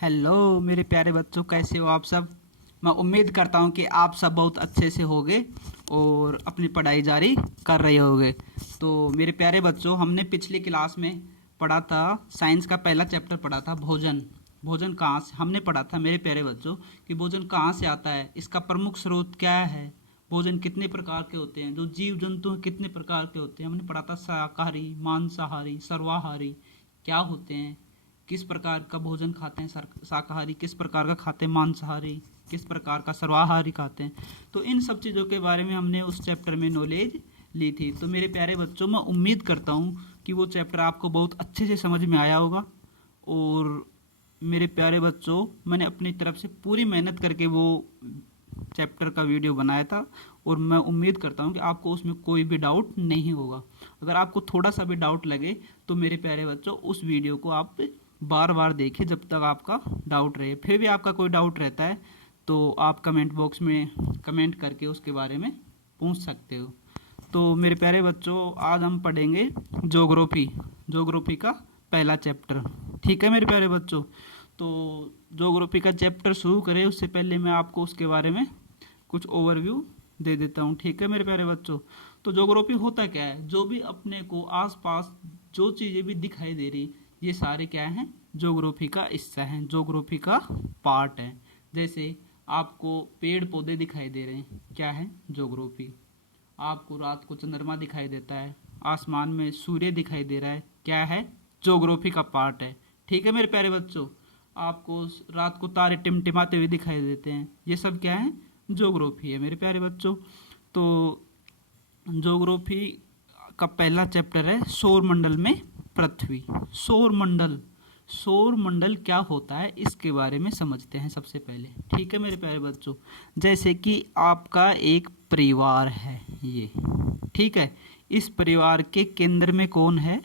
Hello मेरे प्यारे बच्चों, कैसे हो आप सब। मैं उम्मीद करता हूँ कि आप सब बहुत अच्छे से होगे और अपनी पढ़ाई जारी कर रहे होगे। तो मेरे प्यारे बच्चों, हमने पिछली क्लास में पढ़ा था, साइंस का पहला चैप्टर पढ़ा था भोजन। भोजन कहाँ से हमने पढ़ा था मेरे प्यारे बच्चों कि भोजन कहाँ से आता है, इसका प्रमुख स्रोत क्या है, भोजन कितने प्रकार के होते हैं, जो जीव जंतु हैं कितने प्रकार के होते हैं। हमने पढ़ा था शाकाहारी, मांसाहारी, सर्वाहारी क्या होते हैं, किस प्रकार का भोजन खाते हैं शाकाहारी, किस प्रकार का खाते हैं मांसाहारी, किस प्रकार का सर्वाहारी खाते हैं। तो इन सब चीज़ों के बारे में हमने उस चैप्टर में नॉलेज ली थी। तो मेरे प्यारे बच्चों, मैं उम्मीद करता हूँ कि वो चैप्टर आपको बहुत अच्छे से समझ में आया होगा। और मेरे प्यारे बच्चों, मैंने अपनी तरफ से पूरी मेहनत करके वो चैप्टर का वीडियो बनाया था और मैं उम्मीद करता हूँ कि आपको उसमें कोई भी डाउट नहीं होगा। अगर आपको थोड़ा सा भी डाउट लगे तो मेरे प्यारे बच्चों, उस वीडियो को आप बार बार देखिए जब तक आपका डाउट रहे। फिर भी आपका कोई डाउट रहता है तो आप कमेंट बॉक्स में कमेंट करके उसके बारे में पूछ सकते हो। तो मेरे प्यारे बच्चों, आज हम पढ़ेंगे ज्योग्राफी, ज्योग्राफी का पहला चैप्टर। ठीक है मेरे प्यारे बच्चों, तो ज्योग्राफी का चैप्टर शुरू करें उससे पहले मैं आपको उसके बारे में कुछ ओवरव्यू दे देता हूँ। ठीक है मेरे प्यारे बच्चों, तो ज्योग्राफी होता क्या है, जो भी अपने को आसपास जो चीज़ें भी दिखाई दे रही, ये सारे क्या हैं, ज्योग्राफी का हिस्सा हैं, ज्योग्राफी का पार्ट है। जैसे आपको पेड़ पौधे दिखाई दे रहे हैं, क्या है, ज्योग्राफी। आपको रात को चंद्रमा दिखाई देता है, आसमान में सूर्य दिखाई दे रहा है, क्या है, ज्योग्राफी का पार्ट है। ठीक है मेरे प्यारे बच्चों, आपको रात को तारे टिमटिमाते हुए दिखाई देते हैं, ये सब क्या है, ज्योग्राफी है मेरे प्यारे बच्चों। तो ज्योग्राफी का पहला चैप्टर है सौर मंडल में पृथ्वी। सौर मंडल, सौर मंडल क्या होता है इसके बारे में समझते हैं सबसे पहले। ठीक है मेरे प्यारे बच्चों, जैसे कि आपका एक परिवार है ये, ठीक है, इस परिवार के केंद्र में कौन है,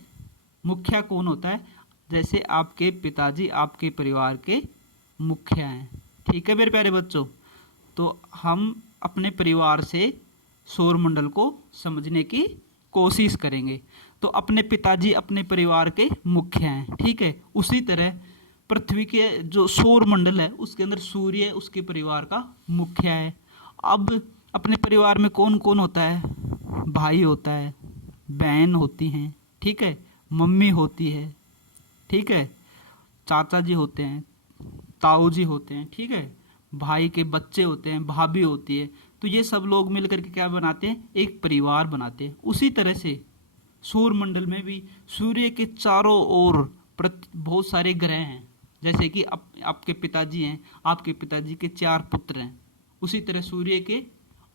मुखिया कौन होता है, जैसे आपके पिताजी आपके परिवार के मुखिया हैं। ठीक है मेरे प्यारे बच्चों, तो हम अपने परिवार से सौर मंडल को समझने की कोशिश करेंगे। तो अपने पिताजी अपने परिवार के मुखिया हैं, ठीक है। उसी तरह पृथ्वी के जो सौर मंडल है उसके अंदर सूर्य उसके परिवार का मुखिया है। अब अपने परिवार में कौन कौन होता है, भाई होता है, बहन होती हैं, ठीक है, मम्मी होती है, ठीक है, चाचा जी होते हैं, ताऊ जी होते हैं, ठीक है, भाई के बच्चे होते हैं, भाभी होती है। तो ये सब लोग मिलकर के क्या बनाते हैं, एक परिवार बनाते हैं। उसी तरह से सौर मंडल में भी सूर्य के चारों ओर बहुत सारे ग्रह हैं। जैसे कि आपके पिताजी हैं, आपके पिताजी के 4 पुत्र हैं, उसी तरह सूर्य के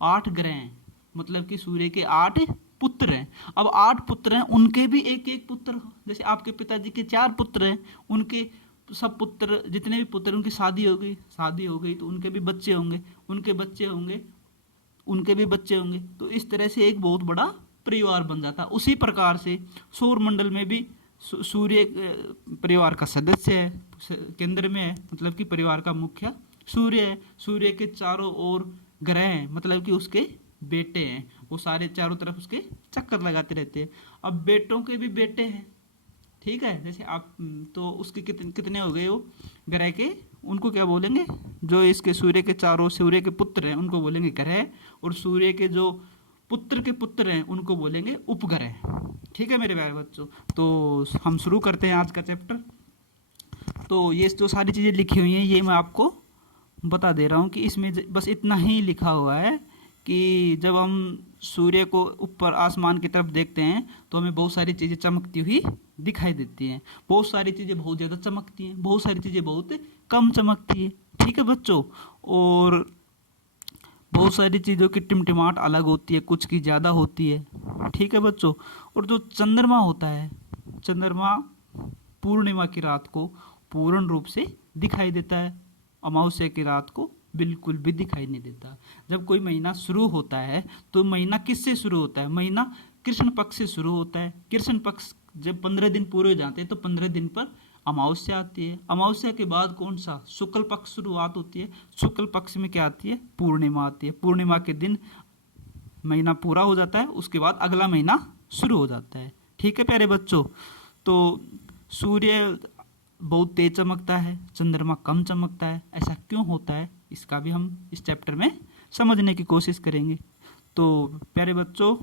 8 ग्रह हैं, मतलब कि सूर्य के 8 पुत्र हैं। अब 8 पुत्र हैं, उनके भी एक एक पुत्र, जैसे आपके पिताजी के 4 पुत्र हैं, उनके सब पुत्र, जितने भी पुत्र, उनकी शादी हो गई, शादी हो गई तो उनके भी बच्चे होंगे, उनके बच्चे होंगे, उनके भी बच्चे होंगे। तो इस तरह से एक बहुत बड़ा परिवार बन जाता है। उसी प्रकार से सौर मंडल में भी सूर्य परिवार का सदस्य है, केंद्र में है, मतलब कि परिवार का मुखिया सूर्य है। सूर्य के चारों ओर ग्रह हैं, मतलब कि उसके बेटे हैं, वो सारे चारों तरफ उसके चक्कर लगाते रहते हैं। अब बेटों के भी बेटे हैं, ठीक है, जैसे आप, तो उसके कितने हो गए वो ग्रह के, उनको क्या बोलेंगे, जो इसके सूर्य के चारों, सूर्य के पुत्र हैं उनको बोलेंगे ग्रह, और सूर्य के जो पुत्र के पुत्र हैं उनको बोलेंगे उपग्रह। ठीक है मेरे प्यारे बच्चों, तो हम शुरू करते हैं आज का चैप्टर। तो ये जो सारी चीज़ें लिखी हुई हैं ये मैं आपको बता दे रहा हूँ कि इसमें बस इतना ही लिखा हुआ है कि जब हम सूर्य को ऊपर आसमान की तरफ देखते हैं तो हमें बहुत सारी चीज़ें चमकती हुई दिखाई देती हैं। बहुत सारी चीज़ें बहुत ज़्यादा चमकती हैं, बहुत सारी चीज़ें बहुत कम चमकती है, ठीक है बच्चों। और बहुत सारी चीज़ों की टिमटिमाहट अलग होती है, कुछ की ज़्यादा होती है, ठीक है बच्चों। और जो चंद्रमा होता है, चंद्रमा पूर्णिमा की रात को पूर्ण रूप से दिखाई देता है, अमावस्या की रात को बिल्कुल भी दिखाई नहीं देता। जब कोई महीना शुरू होता है तो महीना किससे शुरू होता है, महीना कृष्ण पक्ष से शुरू होता है। कृष्ण पक्ष जब 15 दिन पूरे हो जाते हैं तो 15 दिन पर अमावस्या आती है। अमावस्या के बाद कौन सा, शुक्ल पक्ष शुरुआत होती है। शुक्ल पक्ष में क्या आती है, पूर्णिमा आती है। पूर्णिमा के दिन महीना पूरा हो जाता है, उसके बाद अगला महीना शुरू हो जाता है, ठीक है प्यारे बच्चों। तो सूर्य बहुत तेज चमकता है, चंद्रमा कम चमकता है, ऐसा क्यों होता है, इसका भी हम इस चैप्टर में समझने की कोशिश करेंगे। तो प्यारे बच्चों,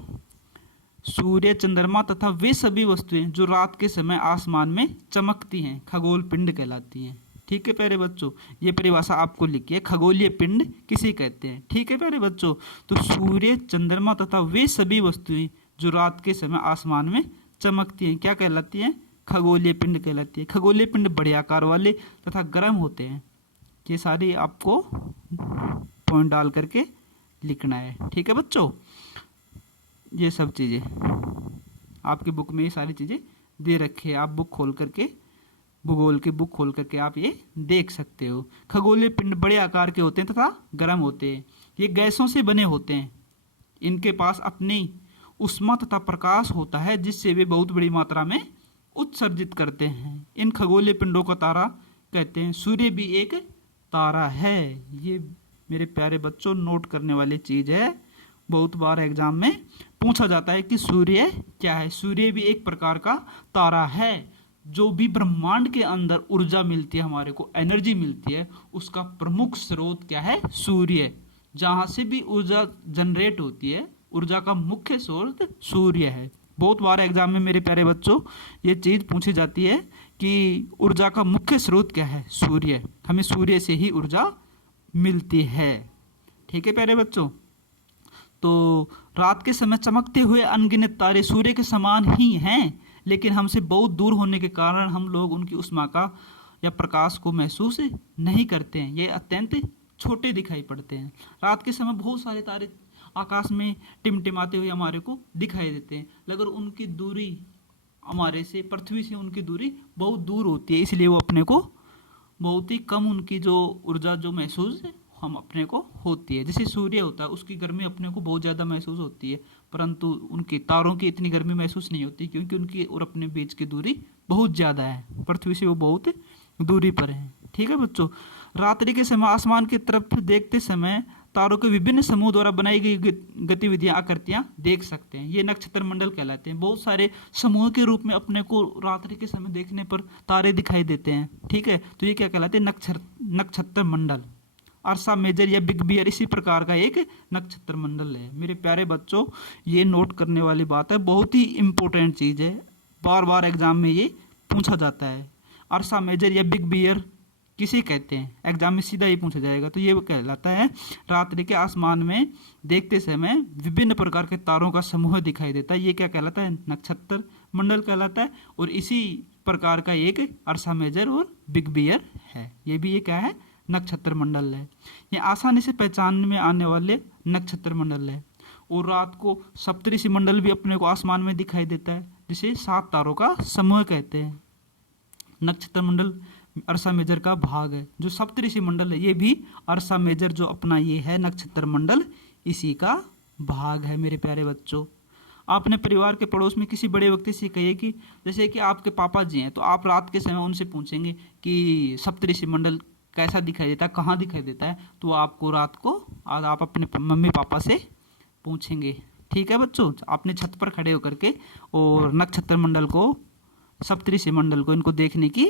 सूर्य, चंद्रमा तथा वे सभी वस्तुएं जो रात के समय आसमान में चमकती हैं खगोल पिंड कहलाती हैं। ठीक है प्यारे बच्चों, ये परिभाषा आपको लिखी है, खगोलीय पिंड किसे कहते हैं। ठीक है प्यारे बच्चों, तो सूर्य, चंद्रमा तथा वे सभी वस्तुएं जो रात के समय आसमान में चमकती हैं क्या कहलाती हैं, खगोलीय पिंड कहलाती है। खगोलीय पिंड बड़े आकार वाले तथा गर्म होते हैं। ये सारी आपको पॉइंट डाल करके लिखना है। ठीक है बच्चों, ये सब चीज़ें आपकी बुक में ये सारी चीज़ें दे रखी है, आप बुक खोल करके, भूगोल की बुक खोल करके आप ये देख सकते हो। खगोलीय पिंड बड़े आकार के होते हैं तथा गर्म होते हैं। ये गैसों से बने होते हैं। इनके पास अपनी उष्मा तथा प्रकाश होता है जिससे वे बहुत बड़ी मात्रा में उत्सर्जित करते हैं। इन खगोलीय पिंडों को तारा कहते हैं। सूर्य भी एक तारा है। ये मेरे प्यारे बच्चों नोट करने वाली चीज़ है, बहुत बार एग्जाम में पूछा जाता है कि सूर्य क्या है। सूर्य भी एक प्रकार का तारा है। जो भी ब्रह्मांड के अंदर ऊर्जा मिलती है, हमारे को एनर्जी मिलती है, उसका प्रमुख स्रोत क्या है, सूर्य। जहाँ से भी ऊर्जा जनरेट होती है, ऊर्जा का मुख्य स्रोत सूर्य है। बहुत बार एग्जाम में मेरे प्यारे बच्चों ये चीज़ पूछी जाती है कि ऊर्जा का मुख्य स्रोत क्या है, सूर्य। हमें सूर्य से ही ऊर्जा मिलती है। ठीक है प्यारे बच्चों, तो रात के समय चमकते हुए अनगिनत तारे सूर्य के समान ही हैं, लेकिन हमसे बहुत दूर होने के कारण हम लोग उनकी उष्मा का या प्रकाश को महसूस नहीं करते हैं। ये अत्यंत छोटे दिखाई पड़ते हैं। रात के समय बहुत सारे तारे आकाश में टिमटिमाते हुए हमारे को दिखाई देते हैं, लेकिन उनकी दूरी हमारे से, पृथ्वी से उनकी दूरी बहुत दूर होती है, इसलिए वो अपने को बहुत ही कम, उनकी जो ऊर्जा जो महसूस हम अपने को होती है। जैसे सूर्य होता है, उसकी गर्मी अपने को बहुत ज़्यादा महसूस होती है, परंतु उनके तारों की इतनी गर्मी महसूस नहीं होती, क्योंकि उनकी और अपने बीच की दूरी बहुत ज़्यादा है, पृथ्वी से वो बहुत दूरी पर है। ठीक है बच्चों, रात्रि के समय आसमान की तरफ देखते समय तारों के विभिन्न समूह द्वारा बनाई गई गतिविधियां, आकृतियां देख सकते हैं। ये नक्षत्र मंडल कहलाते हैं। बहुत सारे समूह के रूप में अपने को रात्रि के समय देखने पर तारे दिखाई देते हैं। ठीक है, तो ये क्या कहलाते हैं, नक्षत्र मंडल। अर्सा मेजर या बिग बियर इसी प्रकार का एक नक्षत्र मंडल है। मेरे प्यारे बच्चों, ये नोट करने वाली बात है, बहुत ही इंपॉर्टेंट चीज़ है, बार बार एग्जाम में ये पूछा जाता है। अर्सा मेजर या बिग बियर किसे कहते हैं, एग्जाम में सीधा ही पूछा जाएगा। तो ये कहलाता है रात्रि के आसमान में देखते समय विभिन्न प्रकार के तारों का समूह दिखाई देता है। ये क्या कहलाता है, नक्षत्र मंडल कहलाता है। और इसी प्रकार का एक अर्सा मेजर और बिग बियर है। ये भी ये क्या है, नक्षत्र मंडल है। ये आसानी से पहचान में आने वाले नक्षत्र मंडल है। और रात को सप्तऋषि मंडल भी अपने को आसमान में दिखाई देता है, जिसे 7 तारों का समूह कहते हैं। नक्षत्र मंडल अर्सा मेजर का भाग है। जो सप्तऋषि मंडल है, ये भी अर्सा मेजर जो अपना ये है नक्षत्र मंडल, इसी का भाग है। मेरे प्यारे बच्चों, आपने परिवार के पड़ोस में किसी बड़े व्यक्ति से कहिए कि जैसे कि आपके पापा जी हैं, तो आप रात के समय उनसे पूछेंगे कि सप्तऋषि मंडल कैसा दिखाई देता है, कहाँ दिखाई देता है, तो आपको रात को आज आप अपने मम्मी पापा से पूछेंगे। ठीक है बच्चों, आपने छत पर खड़े होकर के और नक्षत्र मंडल को, सप्तऋषि मंडल को, इनको देखने की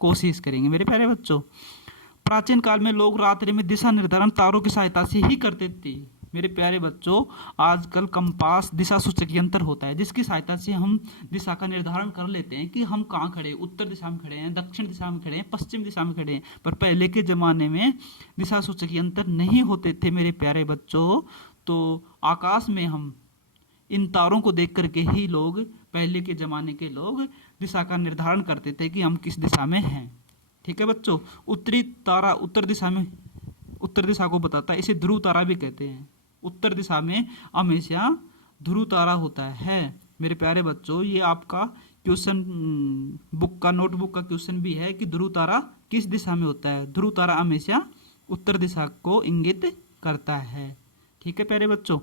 कोशिश करेंगे। मेरे प्यारे बच्चों, प्राचीन काल में लोग रात्रि में दिशा निर्धारण तारों की सहायता से ही करते थे। मेरे प्यारे बच्चों, आजकल कंपास दिशा सूचक यंत्र होता है, जिसकी सहायता से हम दिशा का निर्धारण कर लेते हैं कि हम कहाँ खड़े हैं, उत्तर दिशा में खड़े हैं, दक्षिण दिशा में खड़े हैं, पश्चिम दिशा में खड़े हैं। पर पहले के ज़माने में दिशा सूचक यंत्र नहीं होते थे मेरे प्यारे बच्चों। तो आकाश में हम इन तारों को देख करके ही लोग, पहले के ज़माने के लोग, दिशा का निर्धारण करते थे कि हम किस दिशा में हैं। ठीक है बच्चों, उत्तरी तारा उत्तर दिशा में, उत्तर दिशा को बताता है, इसे ध्रुव तारा भी कहते हैं। उत्तर दिशा में हमेशा ध्रुव तारा होता है। मेरे प्यारे बच्चों, ये आपका क्वेश्चन बुक का, नोटबुक का क्वेश्चन भी है कि ध्रुव तारा किस दिशा में होता है। ध्रुव तारा हमेशा उत्तर दिशा को इंगित करता है। ठीक है प्यारे बच्चों,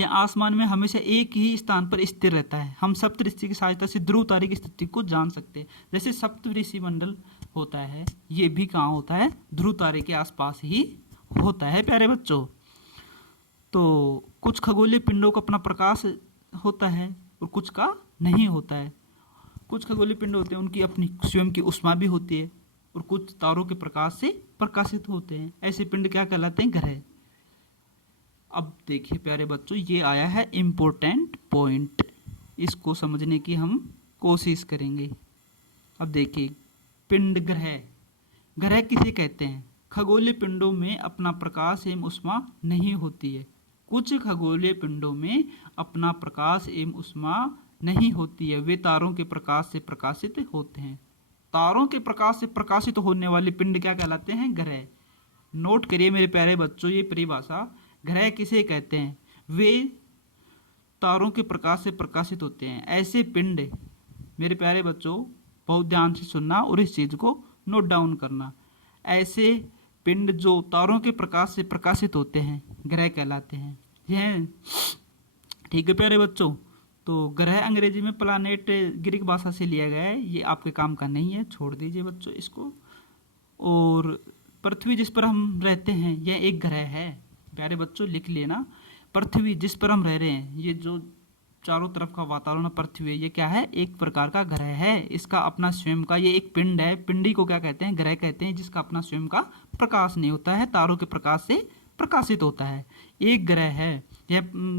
यह आसमान में हमेशा एक ही स्थान पर स्थिर रहता है। हम सप्तऋषि की सहायता से ध्रुव तारे की स्थिति को जान सकते हैं। जैसे सप्तऋषि मंडल होता है, ये भी कहाँ होता है, ध्रुव तारे के आसपास ही होता है प्यारे बच्चों। तो कुछ खगोलीय पिंडों का अपना प्रकाश होता है और कुछ का नहीं होता है। कुछ खगोलीय पिंड होते हैं उनकी अपनी स्वयं की ऊष्मा भी होती है और कुछ तारों के प्रकाश से प्रकाशित होते हैं। ऐसे पिंड क्या कहलाते हैं? ग्रह। अब देखिए प्यारे बच्चों, ये आया है इम्पोर्टेंट पॉइंट, इसको समझने की हम कोशिश करेंगे। अब देखिए, पिंड ग्रह, ग्रह किसे कहते हैं? खगोलीय पिंडों में अपना प्रकाश एवं ऊष्मा नहीं होती है। कुछ खगोलीय पिंडों में अपना प्रकाश एवं ऊष्मा नहीं होती है, वे तारों के प्रकाश से प्रकाशित होते हैं। तारों के प्रकाश से प्रकाशित होने वाले पिंड क्या कहलाते हैं? ग्रह। नोट करिए मेरे प्यारे बच्चों ये परिभाषा, ग्रह किसे कहते हैं? वे तारों के प्रकाश से प्रकाशित होते हैं। ऐसे पिंड, मेरे प्यारे बच्चों बहुत ध्यान से सुनना और इस चीज को नोट डाउन करना, ऐसे पिंड जो तारों के प्रकाश से प्रकाशित होते हैं ग्रह कहलाते हैं। यह ठीक है प्यारे बच्चों। तो ग्रह अंग्रेजी में प्लानेट ग्रीक भाषा से लिया गया है, ये आपके काम का नहीं है, छोड़ दीजिए बच्चों इसको। और पृथ्वी जिस पर हम रहते हैं यह एक ग्रह है। प्यारे बच्चों लिख लेना, पृथ्वी जिस पर हम रह रहे हैं, ये जो चारों तरफ का वातावरण पृथ्वी है, ये क्या है? एक प्रकार का ग्रह है। इसका अपना स्वयं का ये एक पिंड है। पिंडी को क्या कहते हैं? ग्रह कहते हैं, जिसका अपना स्वयं का प्रकाश नहीं होता है, तारों के प्रकाश से प्रकाशित होता है। एक ग्रह है, यह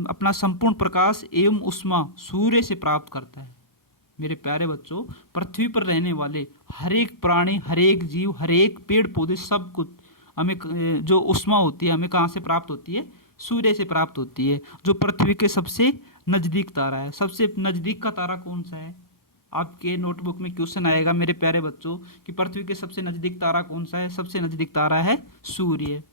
अपना संपूर्ण प्रकाश एवं ऊष्मा सूर्य से प्राप्त करता है। मेरे प्यारे बच्चों, पृथ्वी पर रहने वाले हर एक प्राणी, हर एक जीव, हर एक पेड़ पौधे, सब कुछ हमें जो ऊष्मा होती है हमें कहाँ से प्राप्त होती है? सूर्य से प्राप्त होती है, जो पृथ्वी के सबसे नजदीक तारा है। सबसे नजदीक का तारा कौन सा है? आपके नोटबुक में क्वेश्चन आएगा मेरे प्यारे बच्चों कि पृथ्वी के सबसे नजदीक तारा कौन सा है? सबसे नजदीक तारा है सूर्य।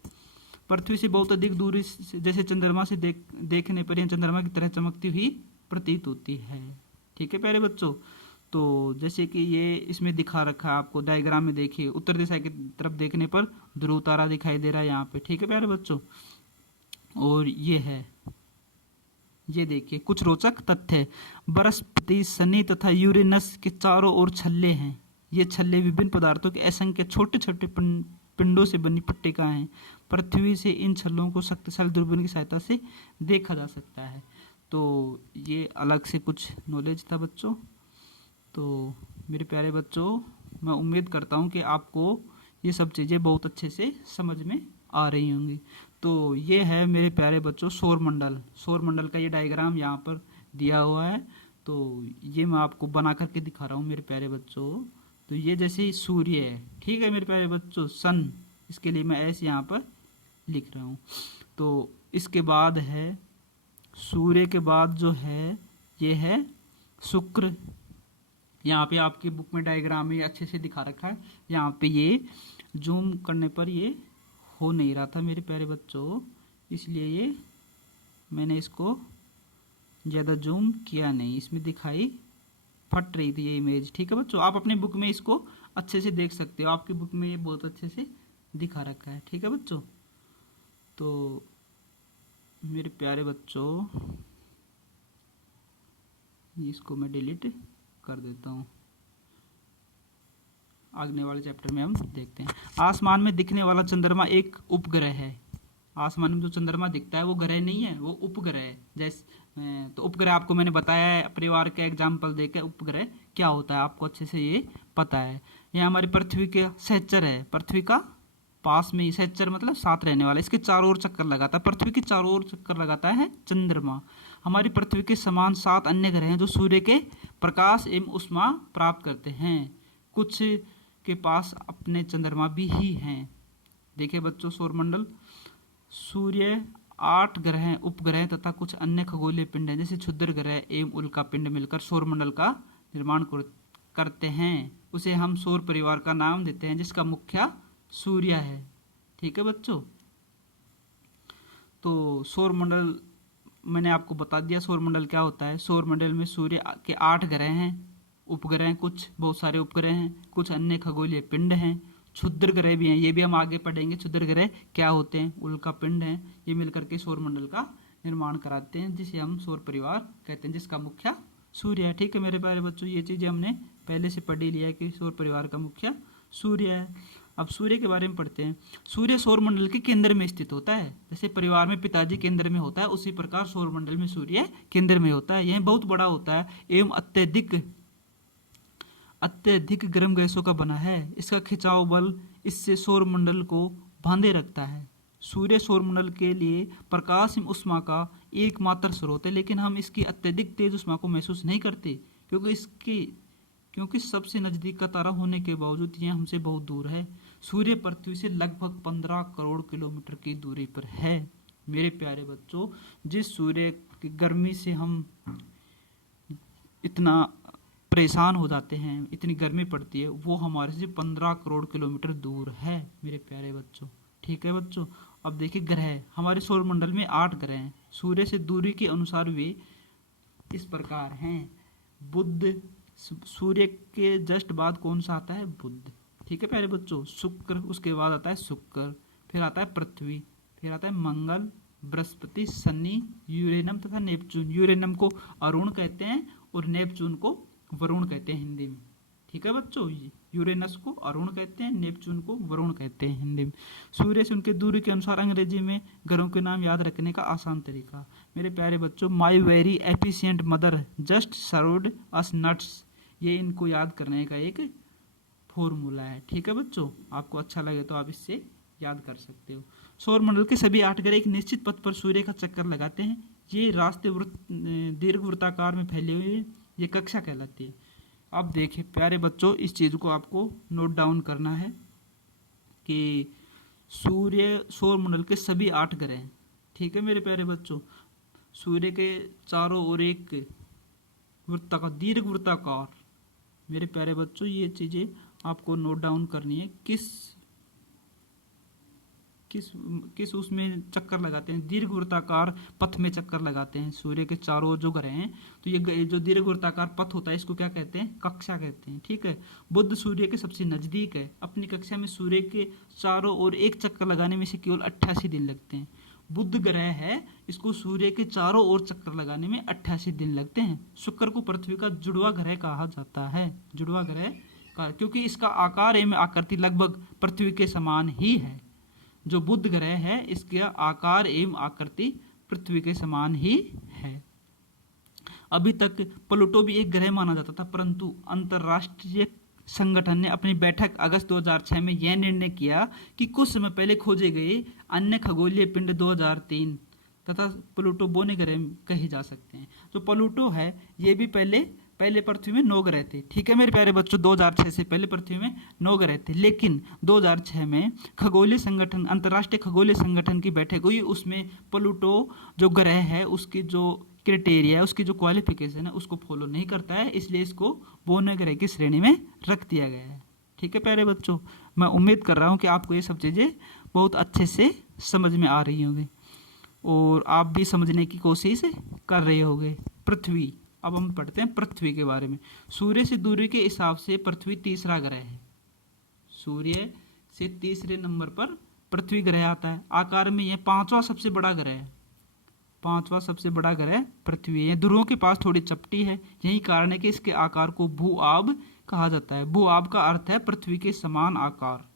पृथ्वी से बहुत अधिक दूरी से, जैसे चंद्रमा से देखने पर यह चंद्रमा की तरह चमकती हुई प्रतीत होती है। ठीक है प्यारे बच्चों। तो जैसे कि ये इसमें दिखा रखा है आपको डायग्राम में, देखिए उत्तर दिशा की तरफ देखने पर ध्रुव तारा दिखाई दे रहा है यहाँ पे। ठीक है प्यारे बच्चों। और ये है, ये देखिए कुछ रोचक तथ्य। बृहस्पति, शनि तथा यूरेनस के चारों ओर छल्ले हैं। ये छल्ले विभिन्न पदार्थों के असंख्य छोटे छोटे पिंडों से बनी पट्टिकाएं हैं। पृथ्वी से इन छल्लों को शक्तिशाली दूरबीन की सहायता से देखा जा सकता है। तो ये अलग से कुछ नॉलेज था बच्चों। तो मेरे प्यारे बच्चों, मैं उम्मीद करता हूँ कि आपको ये सब चीज़ें बहुत अच्छे से समझ में आ रही होंगी। तो ये है मेरे प्यारे बच्चों सौरमंडल। सौरमंडल का ये डायग्राम यहाँ पर दिया हुआ है, तो ये मैं आपको बना करके दिखा रहा हूँ मेरे प्यारे बच्चों। तो ये जैसे सूर्य है, ठीक है मेरे प्यारे बच्चों, सन, इसके लिए मैं ऐसे यहाँ पर लिख रहा हूँ। तो इसके बाद है सूर्य के बाद जो है ये है शुक्र। यहाँ पे आपकी बुक में डायग्राम में अच्छे से दिखा रखा है। यहाँ पे ये जूम करने पर ये हो नहीं रहा था मेरे प्यारे बच्चों, इसलिए ये मैंने इसको ज़्यादा जूम किया नहीं, इसमें दिखाई फट रही थी ये इमेज। ठीक है बच्चों, आप अपनी बुक में इसको अच्छे से देख सकते हो, आपकी बुक में ये बहुत अच्छे से दिखा रखा है। ठीक है बच्चों। तो मेरे प्यारे बच्चों इसको मैं डिलीट कर देता हूँ, आगने वाले चैप्टर में हम देखते हैं। आसमान में दिखने वाला चंद्रमा एक उपग्रह है। आसमान में जो चंद्रमा दिखता है वो ग्रह नहीं है, वो उपग्रह है। जैसे तो उपग्रह आपको मैंने बताया है, परिवार का एग्जाम्पल देकर उपग्रह क्या होता है आपको अच्छे से ये पता है। यह हमारी पृथ्वी के सहचर है, पृथ्वी का पास में ही, सहचर मतलब साथ रहने वाला, इसके चारों ओर चक्कर लगाता है, पृथ्वी के चारों ओर चक्कर लगाता है चंद्रमा। हमारी पृथ्वी के समान 7 अन्य ग्रह हैं जो सूर्य के प्रकाश एवं ऊष्मा प्राप्त करते हैं। कुछ के पास अपने चंद्रमा भी ही हैं। देखिए बच्चों, सौरमंडल, सूर्य, 8 ग्रह, उपग्रह तथा कुछ अन्य खगोलीय पिंड हैं जैसे क्षुद्र ग्रह एवं उल्का पिंड मिलकर सौरमंडल का निर्माण करते हैं। उसे हम सौर परिवार का नाम देते हैं, जिसका मुखिया सूर्य है। ठीक है बच्चों। तो सौरमंडल मैंने आपको बता दिया सौरमंडल क्या होता है। सौरमंडल में सूर्य के 8 ग्रह हैं, उपग्रह हैं, कुछ बहुत सारे उपग्रह हैं, कुछ अन्य खगोलीय पिंड हैं, क्षुद्र ग्रह भी हैं, ये भी हम आगे पढ़ेंगे क्षुद्र ग्रह क्या होते हैं, उल्का पिंड हैं। ये मिलकर के सौरमंडल का निर्माण कराते हैं, जिसे हम सौर परिवार कहते हैं, जिसका मुखिया सूर्य है। ठीक है मेरे प्यारे बच्चों, ये चीज़ें हमने पहले से पढ़ी लिया है कि सौर परिवार का मुखिया सूर्य है। अब सूर्य के बारे में पढ़ते हैं। सूर्य सौरमंडल के केंद्र में स्थित होता है। जैसे परिवार में पिताजी केंद्र में होता है, उसी प्रकार सौरमंडल में सूर्य केंद्र में होता है। यह बहुत बड़ा होता है एवं अत्यधिक अत्यधिक गर्म गैसों का बना है। इसका खिंचाव बल इससे सौरमंडल को बांधे रखता है। सूर्य सौरमंडल के लिए प्रकाश एवं ऊष्मा का एकमात्र स्रोत है, लेकिन हम इसकी अत्यधिक तेज ऊष्मा को महसूस नहीं करते क्योंकि सबसे नजदीक का तारा होने के बावजूद यह हमसे बहुत दूर है। सूर्य पृथ्वी से लगभग 15 करोड़ किलोमीटर की दूरी पर है। मेरे प्यारे बच्चों, जिस सूर्य की गर्मी से हम इतना परेशान हो जाते हैं, इतनी गर्मी पड़ती है, वो हमारे से 15 करोड़ किलोमीटर दूर है मेरे प्यारे बच्चों। ठीक है बच्चों, अब देखिए ग्रह, हमारे सौरमंडल में 8 ग्रह हैं। सूर्य से दूरी के अनुसार वे इस प्रकार हैं। बुध, सूर्य के जस्ट बाद कौन सा आता है? बुध। ठीक है प्यारे बच्चों, शुक्र, उसके बाद आता है शुक्र, फिर आता है पृथ्वी, फिर आता है मंगल, बृहस्पति, शनि, यूरेनम तथा नेपच्यून। यूरेनम को अरुण कहते हैं और नेपच्यून को वरुण कहते हैं हिंदी में। ठीक है बच्चों, यूरेनस को अरुण कहते हैं, नेपच्यून को वरुण कहते हैं हिंदी में। सूर्य से उनके दूरी के अनुसार अंग्रेजी में ग्रहों के नाम याद रखने का आसान तरीका। मेरे प्यारे बच्चों, my very efficient mother just served us nuts, ये इनको याद करने का एक फॉर्मूला है। ठीक है बच्चों, आपको अच्छा लगे तो आप इससे याद कर सकते हो। सौरमंडल के सभी 8 ग्रह एक निश्चित पथ पर सूर्य का चक्कर लगाते हैं। ये रास्ते दीर्घ वृत्ताकार में फैले हुए, ये कक्षा कहलाती है। अब देखिए प्यारे बच्चों, इस चीज़ को आपको नोट डाउन करना है कि सूर्य सौरमंडल के सभी 8 ग्रह हैं। ठीक है मेरे प्यारे बच्चों, सूर्य के चारों ओर एक वृत्ताकार, दीर्घ वृत्ताकार, मेरे प्यारे बच्चों ये चीज़ें आपको नोट डाउन करनी है। किस उसमें चक्कर लगाते हैं? दीर्घ वृत्ताकार पथ में चक्कर लगाते हैं सूर्य के चारों ओर जो ग्रह हैं। तो ये जो दीर्घ वृत्ताकार पथ होता है, इसको क्या कहते हैं? कक्षा कहते हैं। ठीक है, बुध सूर्य के सबसे नजदीक है। अपनी कक्षा में सूर्य के चारों ओर एक चक्कर लगाने में से केवल 88 दिन लगते हैं। बुध ग्रह है, इसको सूर्य के चारों ओर चक्कर लगाने में 88 दिन लगते हैं। शुक्र को पृथ्वी का जुड़वा ग्रह कहा जाता है। जुड़वा ग्रह का, क्योंकि इसका आकार एवं आकृति लगभग पृथ्वी के समान ही है। जो बुध ग्रह है, इसका आकार एवं आकृति पृथ्वी के समान ही है। अभी तक प्लूटो भी एक ग्रह माना जाता था, परंतु अंतरराष्ट्रीय संगठन ने अपनी बैठक अगस्त 2006 में यह निर्णय किया कि कुछ समय पहले खोजे गए अन्य खगोलीय पिंड 2003 तथा प्लूटो बोने ग्रह कहे जा सकते हैं। जो प्लूटो है, ये भी पहले पृथ्वी में 9 ग्रह थे। ठीक है मेरे प्यारे बच्चों, 2006 से पहले पृथ्वी में 9 ग्रह थे, लेकिन 2006 में खगोलीय संगठन, अंतर्राष्ट्रीय खगोलीय संगठन की बैठक हुई। उसमें प्लूटो जो ग्रह है, उसकी जो क्राइटेरिया है, उसकी जो क्वालिफिकेशन है, उसको फॉलो नहीं करता है, इसलिए इसको बोने ग्रह की श्रेणी में रख दिया गया है। ठीक है प्यारे बच्चों, मैं उम्मीद कर रहा हूँ कि आपको ये सब चीज़ें बहुत अच्छे से समझ में आ रही होंगी और आप भी समझने की कोशिश कर रहे होंगे। पृथ्वी, अब हम पढ़ते हैं पृथ्वी के बारे में। सूर्य से दूरी के हिसाब से पृथ्वी तीसरा ग्रह है। सूर्य से तीसरे नंबर पर पृथ्वी ग्रह आता है। आकार में यह 5वां सबसे बड़ा ग्रह है। 5वां सबसे बड़ा ग्रह पृथ्वी है। ध्रुवों के पास थोड़ी चपटी है, यही कारण है कि इसके आकार को भू-आब कहा जाता है। भू-आब का अर्थ है पृथ्वी के समान आकार।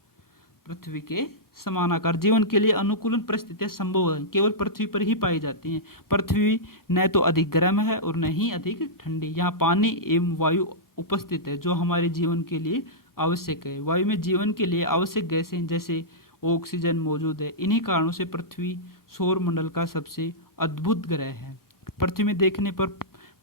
पृथ्वी के समान आकार। जीवन के लिए अनुकूलन परिस्थितियां संभव है, केवल पृथ्वी पर ही पाई जाती हैं। पृथ्वी न तो अधिक गर्म है और न ही अधिक ठंडी। यहाँ पानी एवं वायु उपस्थित है, जो हमारे जीवन के लिए आवश्यक है। वायु में जीवन के लिए आवश्यक गैसें जैसे ऑक्सीजन मौजूद है। इन्हीं कारणों से पृथ्वी सौरमंडल का सबसे अद्भुत ग्रह है। पृथ्वी में देखने पर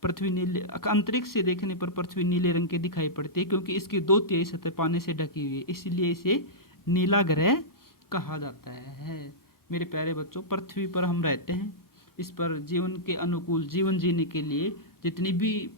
पृथ्वी नीले, अंतरिक्ष से देखने पर पृथ्वी नीले रंग की दिखाई पड़ती है, क्योंकि इसकी 2/3 सतह पानी से ढकी हुई है, इसलिए इसे नीला ग्रह कहा जाता है। मेरे प्यारे बच्चों, पृथ्वी पर हम रहते हैं। इस पर जीवन के अनुकूल, जीवन जीने के लिए जितनी भी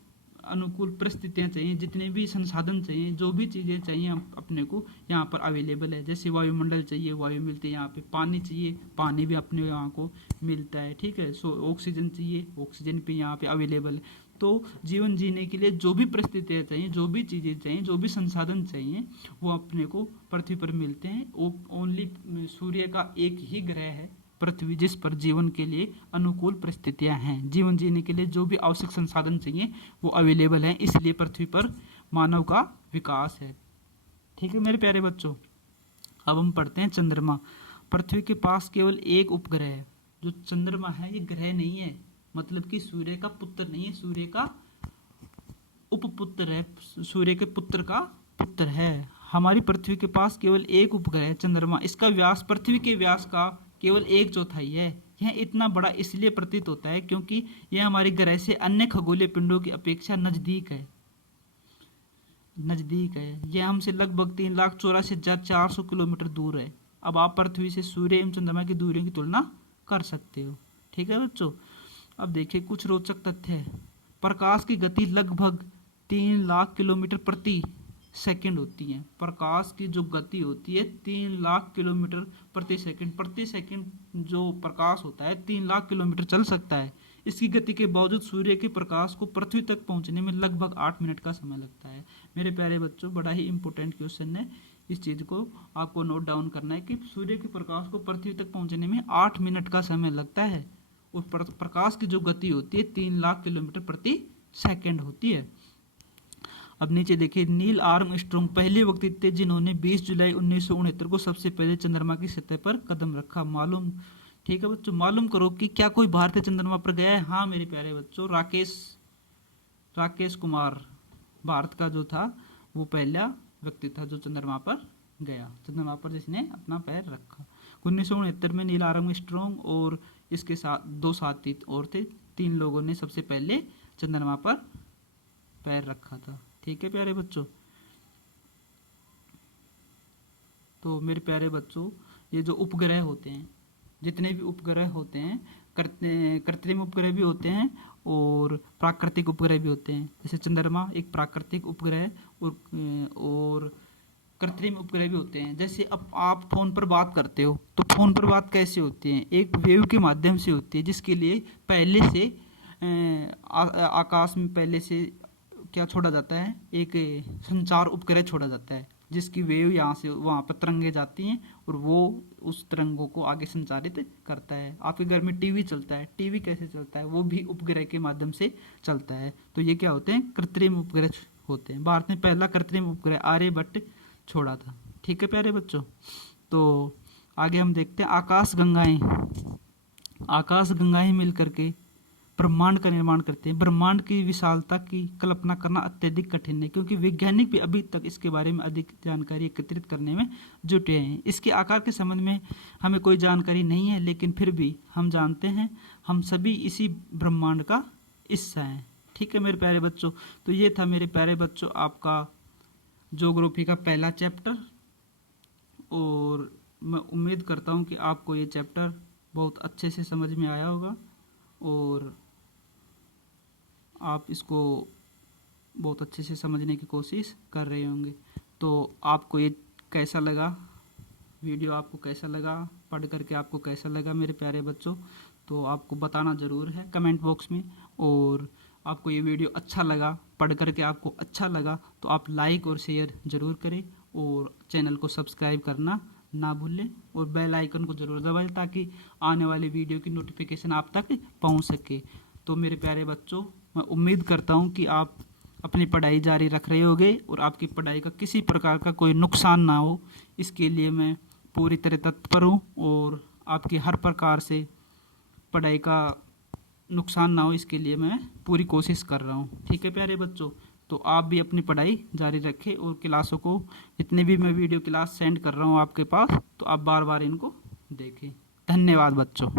अनुकूल परिस्थितियां चाहिए, जितने भी संसाधन चाहिए, जो भी चीज़ें चाहिए अपने को यहाँ पर अवेलेबल है। जैसे वायुमंडल चाहिए, वायु मिलती है यहाँ पे। पानी चाहिए, पानी भी अपने यहाँ को मिलता है। ठीक है, ऑक्सीजन चाहिए, ऑक्सीजन भी यहाँ पे अवेलेबल है। तो जीवन जीने के लिए जो भी परिस्थितियाँ चाहिए, जो भी चीज़ें चाहिए, जो भी संसाधन चाहिए, वो अपने को पृथ्वी पर मिलते हैं। ओनली सूर्य का एक ही ग्रह है पृथ्वी, जिस पर जीवन के लिए अनुकूल परिस्थितियां हैं। जीवन जीने के लिए जो भी आवश्यक संसाधन चाहिए वो अवेलेबल हैं, इसलिए पृथ्वी पर मानव का विकास है। ठीक है मेरे प्यारे बच्चों, अब हम पढ़ते हैं चंद्रमा। पृथ्वी के पास केवल एक उपग्रह है। जो चंद्रमा है, ये ग्रह नहीं है, मतलब कि सूर्य का पुत्र नहीं है, सूर्य का उपपुत्र है, सूर्य के पुत्र का पुत्र है। हमारी पृथ्वी के पास केवल एक उपग्रह है, चंद्रमा। इसका व्यास पृथ्वी के व्यास का केवल 1/4 है। यह इतना बड़ा इसलिए प्रतीत होता है क्योंकि यह हमारे ग्रह से अन्य खगोलीय पिंडों की अपेक्षा नजदीक है। यह हमसे लगभग 3,84,400 किलोमीटर दूर है। अब आप पृथ्वी से सूर्य एवं चंद्रमा की दूरियों की तुलना कर सकते हो। ठीक है बच्चों, अब देखिए कुछ रोचक तथ्य है। प्रकाश की गति लगभग 3 लाख किलोमीटर प्रति सेकंड होती है। प्रकाश की जो गति होती है 3 लाख किलोमीटर प्रति सेकंड जो प्रकाश होता है 3 लाख किलोमीटर चल सकता है। इसकी गति के बावजूद सूर्य के प्रकाश को पृथ्वी तक पहुंचने में लगभग 8 मिनट का समय लगता है। मेरे प्यारे बच्चों, बड़ा ही इंपॉर्टेंट क्वेश्चन है, इस चीज को आपको नोट डाउन करना है कि सूर्य के प्रकाश को पृथ्वी तक पहुंचने में 8 मिनट का समय लगता है और प्रकाश की जो गति होती है 3 लाख किलोमीटर प्रति सेकंड होती है। अब नीचे देखिए, नील आर्मस्ट्रॉन्ग पहले व्यक्ति थे जिन्होंने 20 जुलाई 1969 को सबसे पहले चंद्रमा की सतह पर कदम रखा। मालूम, ठीक है बच्चों, मालूम करो कि क्या कोई भारतीय चंद्रमा पर गया है? हाँ मेरे प्यारे बच्चों, राकेश कुमार भारत का जो था वो पहला व्यक्ति था जो चंद्रमा पर गया, चंद्रमा पर जिसने अपना पैर रखा। 1969 में नील आर्मस्ट्रॉन्ग और इसके साथ 2 साथी और थे, 3 लोगों ने सबसे पहले चंद्रमा पर पैर रखा था। ठीक है प्यारे बच्चों, तो मेरे प्यारे बच्चों, ये जो उपग्रह होते हैं, जितने भी उपग्रह होते हैं, कृत्रिम उपग्रह भी होते हैं और प्राकृतिक उपग्रह भी होते हैं। जैसे चंद्रमा एक प्राकृतिक उपग्रह है और कृत्रिम उपग्रह भी होते हैं। जैसे अब आप फोन पर बात करते हो तो फोन पर बात कैसे होती है? एक वेव के माध्यम से होती है, जिसके लिए पहले से आकाश में पहले से क्या छोड़ा जाता है, एक संचार उपग्रह छोड़ा जाता है, जिसकी वेव यहाँ से वहाँ पर तरंगे जाती हैं और वो उस तरंगों को आगे संचारित करता है। आपके घर में टीवी चलता है, टीवी कैसे चलता है? वो भी उपग्रह के माध्यम से चलता है। तो ये क्या होते हैं? कृत्रिम उपग्रह होते हैं। भारत में पहला कृत्रिम उपग्रह आर्यभट्ट छोड़ा था। ठीक है प्यारे बच्चों, तो आगे हम देखते हैं आकाश गंगाएं मिल करके ब्रह्मांड का निर्माण करते हैं। ब्रह्मांड की विशालता की कल्पना करना अत्यधिक कठिन है क्योंकि वैज्ञानिक भी अभी तक इसके बारे में अधिक जानकारी एकत्रित करने में जुटे हैं। इसके आकार के संबंध में हमें कोई जानकारी नहीं है, लेकिन फिर भी हम जानते हैं हम सभी इसी ब्रह्मांड का हिस्सा हैं। ठीक है मेरे प्यारे बच्चों, तो ये था मेरे प्यारे बच्चों आपका ज्योग्राफी का पहला चैप्टर, और मैं उम्मीद करता हूँ कि आपको ये चैप्टर बहुत अच्छे से समझ में आया होगा और आप इसको बहुत अच्छे से समझने की कोशिश कर रहे होंगे। तो आपको ये कैसा लगा वीडियो, आपको कैसा लगा, पढ़ करके आपको कैसा लगा मेरे प्यारे बच्चों, तो आपको बताना ज़रूर है कमेंट बॉक्स में। और आपको ये वीडियो अच्छा लगा, पढ़ करके आपको अच्छा लगा, तो आप लाइक और शेयर ज़रूर करें और चैनल को सब्सक्राइब करना ना भूलें और बेल आइकन को ज़रूर दबाएं ताकि आने वाली वीडियो की नोटिफिकेशन आप तक पहुंच सके। तो मेरे प्यारे बच्चों, मैं उम्मीद करता हूं कि आप अपनी पढ़ाई जारी रख रहे होगे और आपकी पढ़ाई का किसी प्रकार का कोई नुकसान ना हो, इसके लिए मैं पूरी तरह तत्पर हूँ और आपकी हर प्रकार से पढ़ाई का नुकसान ना हो, इसके लिए मैं पूरी कोशिश कर रहा हूँ। ठीक है प्यारे बच्चों, तो आप भी अपनी पढ़ाई जारी रखें और क्लासों को, जितने भी मैं वीडियो क्लास सेंड कर रहा हूँ आपके पास, तो आप बार बार इनको देखें। धन्यवाद बच्चों।